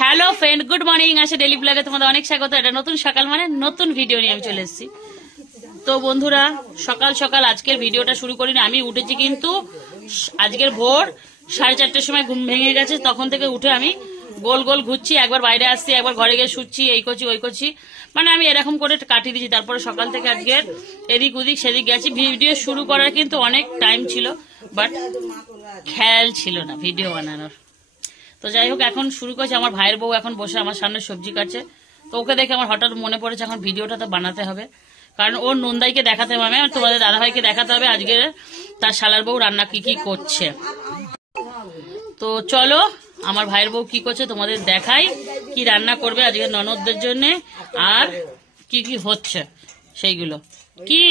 Hello friend, good morning. আসে daily ব্লগে তোমাদের অনেক স্বাগত। এটা নতুন সকাল মানে নতুন ভিডিও নিয়ে আমি চলে এসেছি। তো বন্ধুরা, সকাল সকাল আজকের ভিডিওটা শুরু করিনি। আমি উঠেছি কিন্তু আজকের ভোর 4:30টার সময় ঘুম ভেঙে গেছে। তখন থেকে উঠে আমি গোল গোল ঘুরছি, একবার বাইরে আসছি, একবার ঘরে গিয়ে শুচ্ছি, এই করছি ওই করছি, মানে আমি এরকম করে কাটিয়ে দিচ্ছি। তারপরে সকাল থেকে আজকের এদিক ওদিক সেদিক গেছি। ভিডিও শুরু করার কিন্তু অনেক টাইম ছিল, বাট খেয়াল ছিল না ভিডিও বানানোর। তো যাই হোক, এখন শুরু করছে। আমার ভাইয়ের বউ এখন বসে আমার সামনে সবজি কাটছে। তো ওকে দেখে আমার হঠাৎ মনে পড়েছে এখন ভিডিওটা তো বানাতে হবে, কারণ ওর নন্দাইকে দেখাতে হবে, তোমাদের দাদাভাইকে দেখাতে হবে আজকে তার শালার বউ রান্না কি কি করছে। তো চলো আমার ভাইয়ের বউ কি করছে তোমাদের দেখাই, কি রান্না করবে আজকে ননদদের জন্য, আর কি কি হচ্ছে সেইগুলো। কি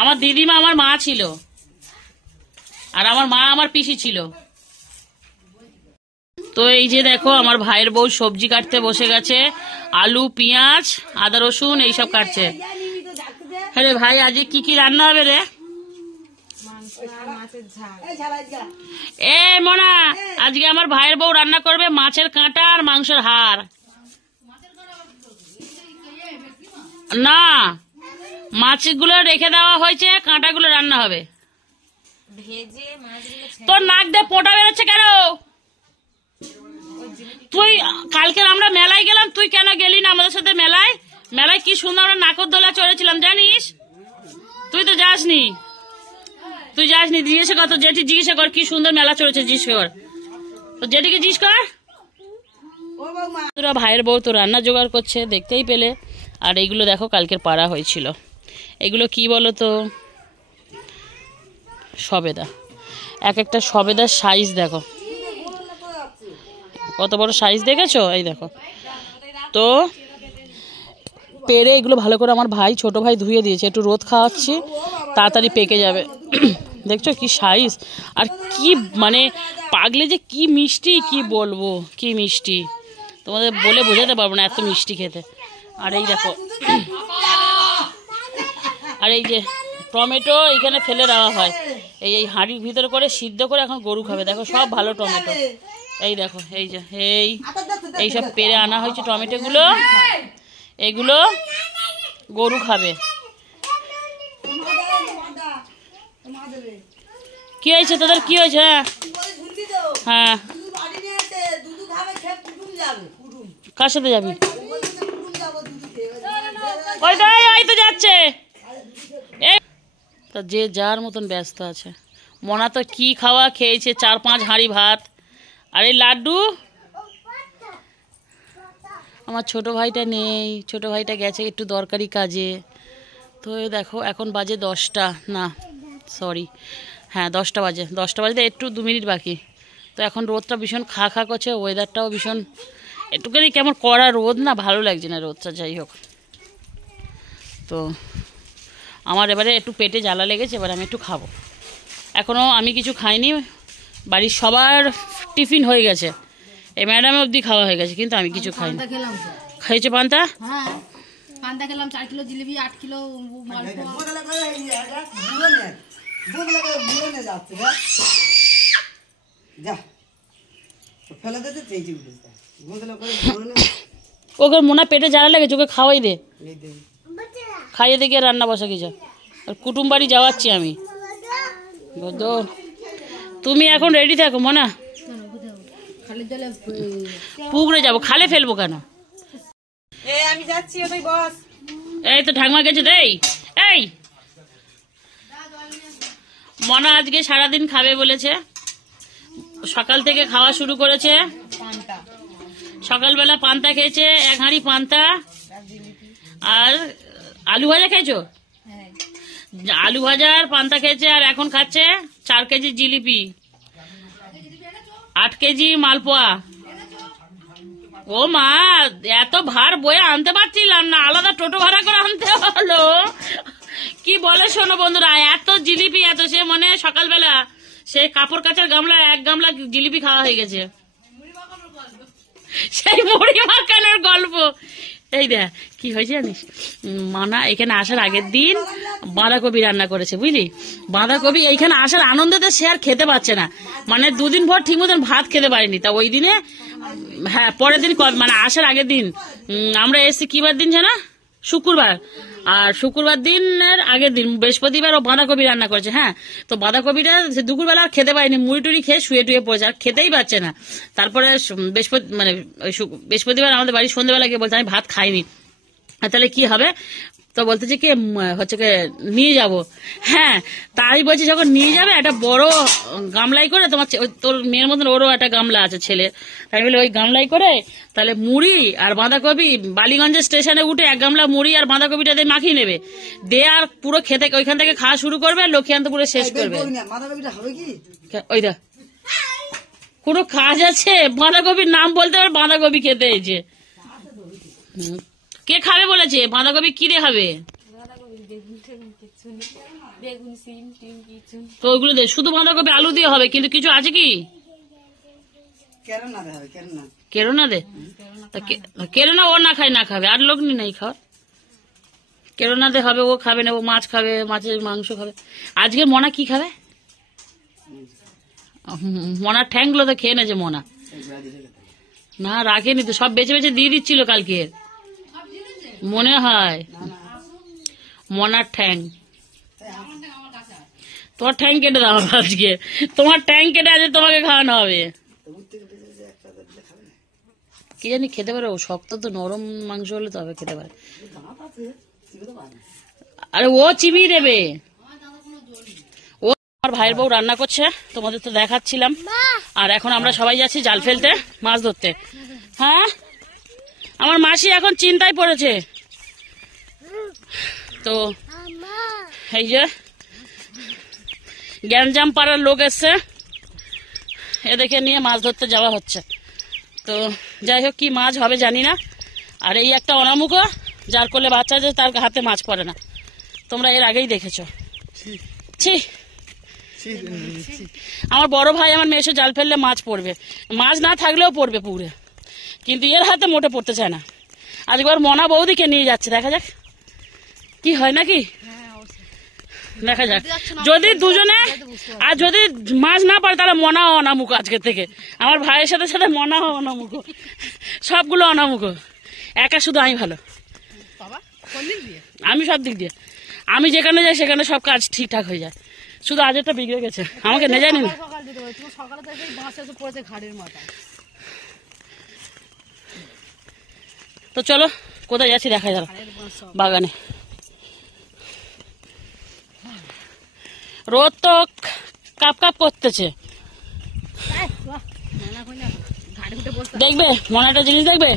আমার দিদিমা আমার মা ছিল, আর আমার মা আমার পিসি ছিল। তো এই যে দেখো আমার ভাইয়ের বউ সবজি কাটতে বসে গেছে, আলু পেঁয়াজ আদা রসুন এইসব কাটছে। হ্যাঁ রে ভাই, আজকে কি কি রান্না হবে রে? এ মোনা, আজকে আমার ভাইয়ের বউ রান্না করবে মাছের কাঁটা আর মাংসের হাড়। না, মাছগুলো রেখে দেওয়া হয়েছে, কাঁটাগুলো রান্না হবে। তোর নাক দিয়ে পোটা বেরোচ্ছে কেন? তুই কালকে আমরা মেলায় গেলাম, তুই কেন গেলি না আমাদের সাথে মেলায়? মেলায় কি সুন্দর আমরা নাকরদোলা চড়েছিলাম জানিস? তুই তো যাসনি, তুই যাসনি। জিজ্ঞেস কর তো, জেঠি জিজ্ঞেস কর কি সুন্দর মেলা চড়েছে, জিজ্ঞেস কর তো, জেঠিকে জিজ্ঞেস কর। তোরা ভাইয়ের বউ তো রান্না জোগাড় করছে, দেখতেই পেলে। আর এইগুলো দেখো কালকের পাড়া হয়েছিল, এগুলো কি বলো তো, সবেদা। এক একটা সবেদার সাইজ দেখো কত বড় সাইজ, দেখেছো? এই দেখো। তো পেরে এগুলো ভালো করে আমার ভাই, ছোট ভাই ধুয়ে দিয়েছে, একটু রোদ খাওয়াচ্ছি, তাড়াতাড়ি পেকে যাবে। দেখছো কি সাইজ, আর কি মানে পাগলে যে কি মিষ্টি, কি বলবো কি মিষ্টি, তোমাদের বলে বোঝাতে পারবো না এত মিষ্টি খেতে। আর এই দেখো, আর এই যে টমেটো এখানে ফেলে দেওয়া হয়, এই হাঁড়ির ভিতরে করে সিদ্ধ করে এখন গরু খাবে। দেখো সব ভালো টমেটো, এই দেখো এই যে এইসব পেরে আনা হয়েছে টমেটোগুলো, এগুলো গরু খাবে। কি হয়েছে তোদের, কি হয়েছে? হ্যাঁ, কার সাথে যাবি? ওই তো যাচ্ছে। তা যে যার মতন ব্যস্ত আছে। মনা তো কি খাওয়া খেয়েছে, 4-5 হাঁড়ি ভাত। আর এই লাড্ডু, আমার ছোট ভাইটা নেই, ছোট ভাইটা গেছে একটু দরকারি কাজে। তো দেখো এখন বাজে 10টা, না সরি, হ্যাঁ 10টা বাজে। 10টা বাজতে একটু 2 মিনিট বাকি। তো এখন রোদটা ভীষণ খা খা করছে, ওয়েদারটাও ভীষণ একটুখানি কেমন কড়া রোদ, না ভালো লাগছে না রোদটা। যাই হোক, তো আমার এবারে একটু পেটে জ্বালা লেগেছে, এবার আমি একটু খাবো। এখনও আমি কিছু খাইনি, বাড়ির সবার টিফিন হয়ে গেছে, এই ম্যাডামে অবধি খাওয়া হয়ে গেছে, কিন্তু আমি কিছু খাইনি। খাইছো পান্তা? হ্যাঁ পান্তা খেলাম, 4 কিলো জিলিপি, 8 কিলো ওকে মোনা পেটে জ্বালা লেগেছে, ওকে খাওয়াই দে, খাইয়ে দিয়ে গিয়ে রান্না বসা গেছে। আর কুটুম বাড়ি যাওয়াচ্ছি আমি। তুমি এখন রেডি থাকো মোনা, পুকুরে যাবো, খালে ফেলবো কেন? আমি যাচ্ছি, বস। এই তো ঠাকমা গেছে। এই মনা আজকে সারাদিন খাবে বলেছে, সকাল থেকে খাওয়া শুরু করেছে। সকালবেলা পান্তা খেয়েছে, 1 হাঁড়ি পান্তা, আর আলু ভাজা খেয়েছো? আলু ভাজা আর পান্তা খেয়েছে, আর এখন খাচ্ছে 4 কেজি জিলিপি, 8 কেজি মালপোয়া। ও মা, এত ভার বয়ে আনতে পারছিলাম না, আলাদা টোটো ভাড়া করে আনতে হলো। কি বলে শোনো বন্ধুরা, এত জিলিপি, এত সে মনে সকালবেলা সে কাপড় কাচার গামলা 1 গামলা জিলিপি খাওয়া হয়ে গেছে। সেই মুড়ি মাখানোর গল্প। এই দেখ কি হয়েছে জানিস, মানা এখানে আসার আগের দিন বাঁধাকপি রান্না করেছে বুঝলি। বাঁধাকপি এইখানে আসার আনন্দতে সে আর খেতে পারছে না, মানে দুদিন পর ঠিক মতন ভাত খেতে পারিনি। তা ওই দিনে হ্যাঁ পরের দিন মানে আসার আগের দিন আমরা এসছি কিবার দিন জানা, শুক্রবার। আর শুক্রবার দিনের আগের দিন বৃহস্পতিবার ও বাঁধাকপি রান্না করেছে। হ্যাঁ, তো বাঁধাকপিটা দুপুরবেলা আর খেতে পারিনি, মুড়ি টুড়ি খেয়ে শুয়ে টুয়ে পড়েছে, আর খেতেই পারছে না। তারপরে বৃহস্পতিবার আমাদের বাড়ি সন্ধ্যেবেলা গিয়ে বলছে আমি ভাত খাইনি। তাহলে কি হবে, তো বলতেছে কি হচ্ছে কি নিয়ে যাব। হ্যাঁ, তাই বলছি যখন নিয়ে যাবে একটা বড় গামলাই করে, তোমার তোর মেয়ের মতন ওরও একটা গামলা আছে ছেলে, তাই বলে ওই গামলাই করে তাহলে মুড়ি আর বাঁধাকপি বালিগঞ্জের স্টেশনে উঠে এক গামলা মুড়ি আর বাঁধাকপিটা দিয়ে মাখিয়ে নেবে, দিয়ে আর পুরো খেতে ওইখান থেকে খাওয়া শুরু করবে, লক্ষ্মীকান্তপুরে শেষ করবে। ওই দা কোনো কাজ আছে, বাঁধাকপির নাম বলতে পারে, বাঁধাকপি খেতে এসেছে। কে খাবে বলেছে বাঁধাকপি? কি দিয়ে খাবে? তো ওইগুলো দে, শুধু বাঁধাকপি আলু দিয়ে হবে, কিন্তু কিছু আছে কি? কেরোনা দে, কেরোনা ও না খায় না খাবে, আর লোক নেই খাওয়া। কেরোনা দে হবে, ও খাবে না, ও মাছ খাবে, মাছের মাংস খাবে। আজকে মনা কি খাবে? মনার ঠ্যাংগুলো তো খেয়ে নেছে মনা। না রাখেনি তো, সব বেছে বেছে দিয়ে দিচ্ছিল কালকে মনে হয়। মনার ঠ্যাং, তোমার ঠ্যাং কেটে দাও আজকে, তোমার ঠ্যাং কেটে আজকে তোমাকে খাওয়ানো হবে। কি জানি খেতে পারে ও, শক্ত তো নরম মাংস হলে তবে খেতে পারে। আরে ও চিবিয়ে দেবে। ও আমার ভাইয়ের বউ রান্না করছে, তোমাদের তো দেখাচ্ছিলাম। আর এখন আমরা সবাই যাচ্ছি জাল ফেলতে, মাছ ধরতে। হ্যাঁ, আমার মাসি এখন চিন্তায় পড়েছে। তো এই যে গ্যাঞ্জাম পাড়ার লোক এসছে, এদেরকে নিয়ে মাছ ধরতে যাওয়া হচ্ছে। তো যাই হোক কি মাছ হবে জানি না। আর এই একটা অনামুখ যার করলে বাচ্চা যে তার হাতে মাছ পড়ে না, তোমরা এর আগেই দেখেছো। ছি, আমার বড় ভাই আমার মেয়েসে জাল ফেললে মাছ পড়বে, মাছ না থাকলেও পড়বে পুকুরে, কিন্তু এর হাতে মোটে পড়তে চায় না। আজকের মনা বৌদিকে নিয়ে যাচ্ছে, দেখা যাক কি হয় নাকি, দেখা যাক। যদি দুজনে আর যদি মাছ না পারে তাহলে মনা অনামুখ আজকে থেকে। আমার ভাইয়ের সাথে সাথে মনা অনামুখ, সবগুলো অনামুখ, একা শুধু আমি ভালো। আমি সব দিক দিয়ে, আমি যেখানে যাই সেখানে সব কাজ ঠিকঠাক হয়ে যায়, শুধু আজ একটা বিগড়ে গেছে, আমাকে নে জানি না। তো চলো কোথায় যাচ্ছি দেখা যাবে, বাগানে। রোদ তো কাপ কাপ করতেছে, দেখবে মনে একটা জিনিস দেখবে।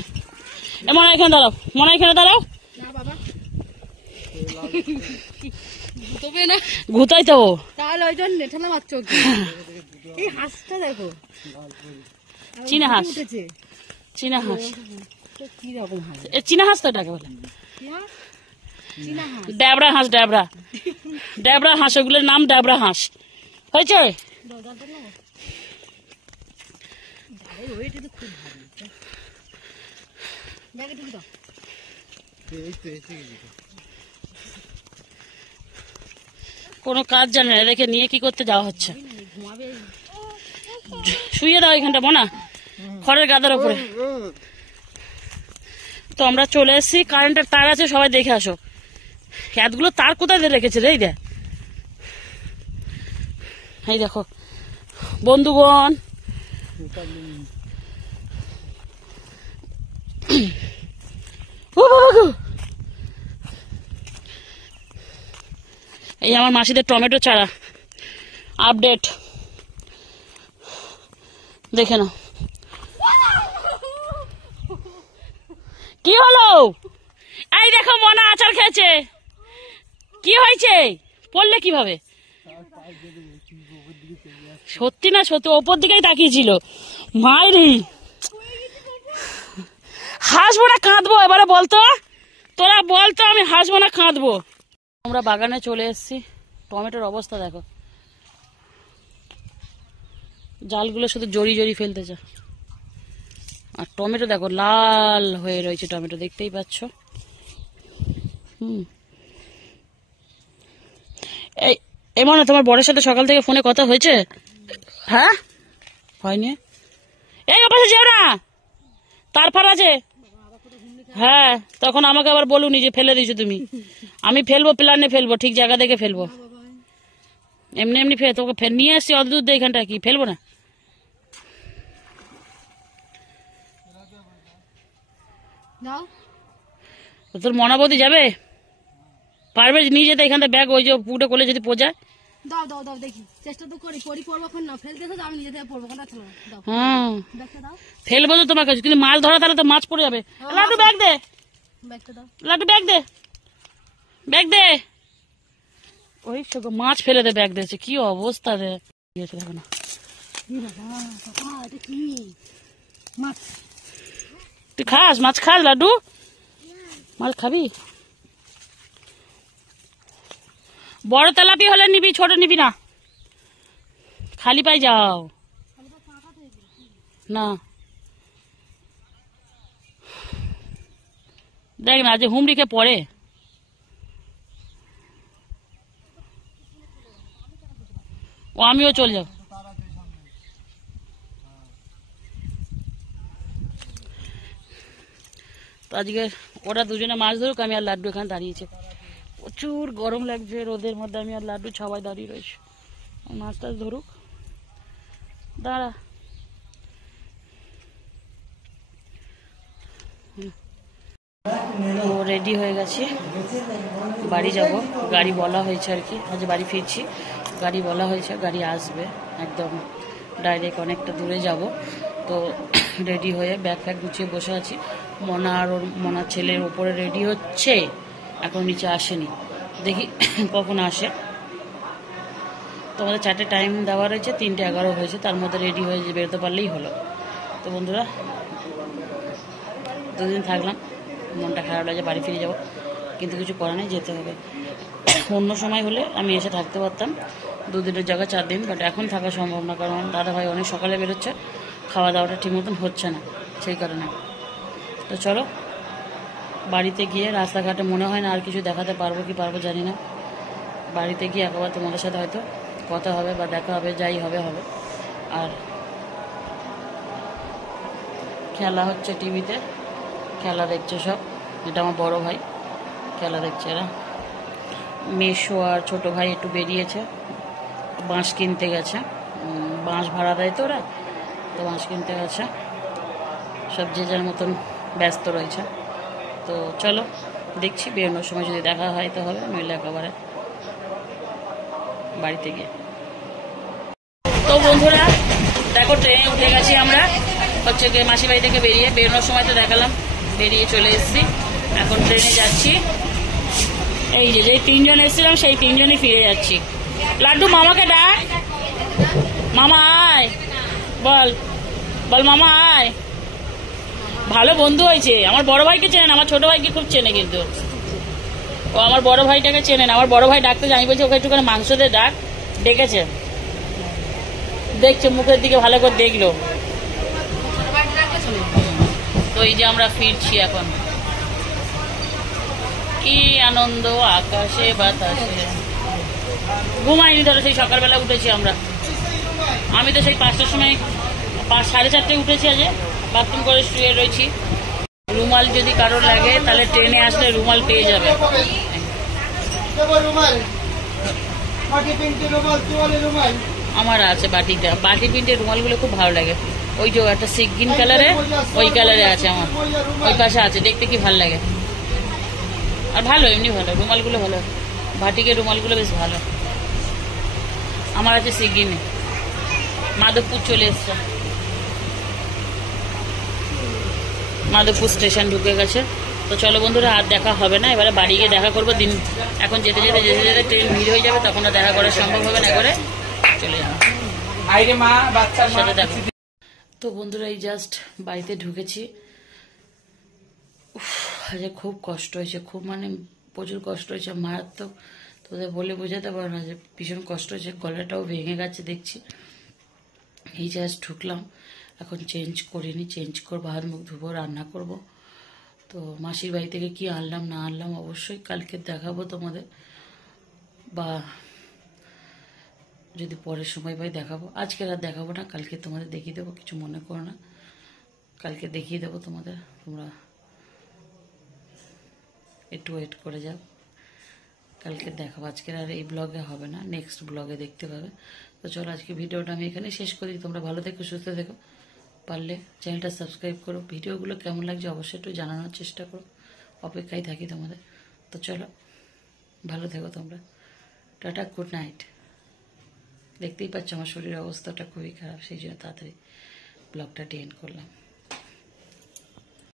মনে এখানে দাঁড়াও, মনে এখানে দাঁড়াও, ঘুতাই তো চীনা হাঁস, চীনা হাঁস, চীনা হাঁস তো এটাকে বলে, ড্যাবরা হাঁস, ড্যাবরা ড্যাবরা হাঁস, ওগুলোর নাম ড্যাবরা হাঁস। হয়েছে কোনো কাজ জানে না, এদেরকে নিয়ে কি করতে যাওয়া হচ্ছে। শুয়ে দাও এখানটা মনা, খড়ের গাদার উপরে। তো আমরা চলে এসেছি, কারেন্টের তার আছে, সবাই দেখে আসো। এতগুলো তার কোথায় দিয়ে রেখেছে রে, এই দেখো বন্ধুগণ। এই আমার মাসিদের টমেটো চারা আপডেট, দেখে নাও। কি হলো? এই দেখো মনা আচার খেয়েছে। কি হয়েছে? পড়লে কিভাবে? সত্যি না সত্যি ওপর দিকেই তাকিয়েছিল। মাইরি হাসবো না কাঁদবো এবারে বলতো, তোরা বলতো আমি হাসবো না কাঁদবো। আমরা বাগানে চলে এসেছি, টমেটোর অবস্থা দেখো, জালগুলো শুধু জড়ি জড়ি ফেলতেছে। আর টমেটো দেখো লাল হয়ে রয়েছে, টমেটো দেখতেই পাচ্ছ। এই এমন তোমার বরের সাথে সকাল থেকে ফোনে কথা হয়েছে? হ্যাঁ হয়নি। এই ওপাশে যেও না, তারপর আছে। হ্যাঁ তখন আমাকে আবার বলুনি যে ফেলে দিয়েছো তুমি। আমি ফেলবো, প্ল্যানে ফেলবো, ঠিক জায়গা দেখে ফেলবো। এমনি এমনি তোকে নিয়ে আসছি অত দূর দিয়ে, এখানটা কি ফেলবো না? তোর মনাবতী যাবে, পারবে নিয়ে যেতে এখানটা ব্যাগ, ওই যে পুকুরটা করলে যদি পোজায়। দাও দাও দাও দেখি, চেষ্টা তো করি, পড়বো এখন না, ফেলতে তো আমি নিজে থেকে পড়বো, কথা দাও। হ্যাঁ ব্যাগটা দাও, ফেলবো তো তোমার কাছে, কিন্তু মাছ ধরা তাহলে তো মাছ পড়ে যাবে। লাড্ডু ব্যাগ দে, ব্যাগটা দাও। লাড্ডু ব্যাগ দে, ব্যাগ দে। ওই মাছ ফেলে দে, ব্যাগ দিয়েছে, কি অবস্থা রে। দেখো না, এটা কি মাছ? তুই খাস মাছ? খাস লাড্ডু? মাছ খাবি? বড় তেলাপি হলে নিবি, ছোট নিবি না। খালি পাই যাও না। দেখ না যে হুমড়িকে পড়ে। ও আমিও চল যাও। তো আজকে ওরা দুজনে মাছ ধরুক, আমি আর লাড্ডু এখানে দাঁড়িয়েছে। প্রচুর গরম লাগছে, রোদের মধ্যে আমি আর লাড্ডু সবাই দাঁড়িয়ে রয়েছে। মাছ টাছ ধরুক, দাঁড়া। ও রেডি হয়ে গেছে, বাড়ি যাব। গাড়ি বলা হয়েছে আর কি, আজ বাড়ি ফিরছি। গাড়ি বলা হয়েছে, গাড়ি আসবে একদম ডাইরেক্ট, অনেকটা দূরে যাব। তো রেডি হয়ে ব্যাগ ফ্যাগ গুছিয়ে বসে আছি। মনা আর ওর মনার ছেলের ওপরে রেডি হচ্ছে, এখন নিচে আসেনি, দেখি কখন আসে। তোমাদের 4টে টাইম দেওয়া রয়েছে, 3:11 হয়েছে, তার মধ্যে রেডি হয়ে বেরোতে পারলেই হলো। তো বন্ধুরা 2 দিন থাকলাম, মনটা খারাপ লাগে, বাড়ি ফিরে যাব, কিন্তু কিছু করার নেই, যেতে হবে। অন্য সময় হলে আমি এসে থাকতে পারতাম, 2 দিনের জায়গায় 4 দিন, বাট এখন থাকা সম্ভব না, কারণ দাদা ভাই অনেক সকালে বেরোচ্ছে, খাওয়া দাওয়াটা ঠিক মতন হচ্ছে না, সেই কারণে। তো চলো, বাড়িতে গিয়ে রাস্তাঘাটে মনে হয় না আর কিছু দেখাতে পারবো কি পারবো জানি না। বাড়িতে গিয়ে একবার তোমাদের সাথে হয়তো কথা হবে বা দেখা হবে, যাই হবে হবে। আর খেলা হচ্ছে টিভিতে, খেলা দেখছে সব। এটা আমার বড় ভাই খেলা দেখছে, এরা মেশো আর ছোট ভাই একটু বেরিয়েছে, বাঁশ কিনতে গেছে, বাঁশ ভাড়া দেয় তো ওরা, তো বাঁশ কিনতে গেছে। সব যে যার মতন ব্যস্ত রয়েছে। তো চলো দেখছি, বেরোনোর সময় যদি দেখা হয় তো হবে, নইলে একেবারে বাড়িতে গিয়ে। তো বন্ধুরা দেখো, ট্রেনে উঠে গেছি আমরা, হচ্ছে গিয়ে মাসি বাড়ি থেকে বেরোনোর সময় তো দেখালাম, বেরিয়ে চলে এসেছি। এখন ট্রেনে যাচ্ছি। এই যে 3জন এসেছিলাম, সেই 3জনই ফিরে যাচ্ছি। লাড্ডু মামাকে ডাক, মামা আয়, বল বল মামা আয়। ভালো বন্ধু হয়েছে, আমার বড় ভাইকে চেনেন, আমার ছোট ভাইকে খুব চেনে, কিন্তু ও আমার বড় ভাইটাকে চেনেন। আমার বড় ভাই ডাকতে জানি, বলছে ওকে একটুখানি মাংস দিয়ে ডাক, ডেকেছে, দেখছে মুখের দিকে ভালো করে দেখলো। তো এই যে আমরা ফিরছি এখন, কি আনন্দ আকাশে বাতাসে। ঘুমাইনি ধরো, সেই সকালবেলা উঠেছি আমরা। আমি তো সেই 5টার সময়, 4:30 উঠেছি, আজ বাথরুম করে শুয়ে রয়েছি। রুমাল যদি কারোর লাগে তাহলে ট্রেনে আসলে রুমাল পেয়ে যাবে। আমার আছে বাটিটা, বাটি প্রিন্টের রুমালগুলো খুব ভালো লাগে। ওই যে একটা সি গ্রিন কালারে, ওই কালারে আছে আমার, ওই পাশে আছে, দেখতে কি ভালো লাগে। আর ভালো, এমনি ভালো, রুমালগুলো ভালো, বাটিকের রুমালগুলো বেশ ভালো। আমার আছে সি গ্রিনে। মাধবপুর চলে এসছে, মাধবপুর স্টেশন ঢুকে গেছে। তো চলো বন্ধুরা, আর দেখা হবে না, এবারে বাড়ি গিয়ে দেখা করবো। দিন এখন যেতে যেতে যেতে যেতে ট্রেন ভিড় হয়ে যাবে, তখন আর দেখা করা সম্ভব হবে না, করে চলে যাবো সাথে দেখো। তো বন্ধুরা এই জাস্ট বাড়িতে ঢুকেছি। আজ খুব কষ্ট হয়েছে, খুব মানে প্রচুর কষ্ট হয়েছে, মারাত্মক। তোদের বলে বোঝাতে পারো না যে ভীষণ কষ্ট হয়েছে, গলাটাও ভেঙে গেছে দেখছি। এই জাস্ট ঢুকলাম, এখন চেঞ্জ করিনি, চেঞ্জ করবো, হাত মুখ ধুবো, রান্না করব। তো মাসির বাড়ি থেকে কি আনলাম না আনলাম অবশ্যই কালকে দেখাবো তোমাদের, বা যদি পরের সময় পাই দেখাবো। আজকে আর দেখাবো না, কালকে তোমাদের দেখিয়ে দেবো, কিছু মনে করো না, কালকে দেখিয়ে দেবো তোমাদের, তোমরা একটু ওয়েট করে যাও, কালকে দেখাবো। আজকের আর এই ব্লগে হবে না, নেক্সট ব্লগে দেখতে পাবে। তো চলো আজকে ভিডিওটা আমি এখানে শেষ করি। তোমরা ভালো থেকো, সুস্থ থেকো, পারলে চ্যানেলটা সাবস্ক্রাইব করো। ভিডিওগুলো কেমন লাগছে অবশ্যই একটু জানানোর চেষ্টা করো, অপেক্ষায় থাকি তোমাদের। তো চলো ভালো থেকো তোমরা, টাটা, গুড নাইট। দেখতেই পাচ্ছ আমার শরীরের অবস্থাটা খুবই খারাপ, সেই জন্য তাড়াতাড়ি ব্লগটা এন্ড করলাম।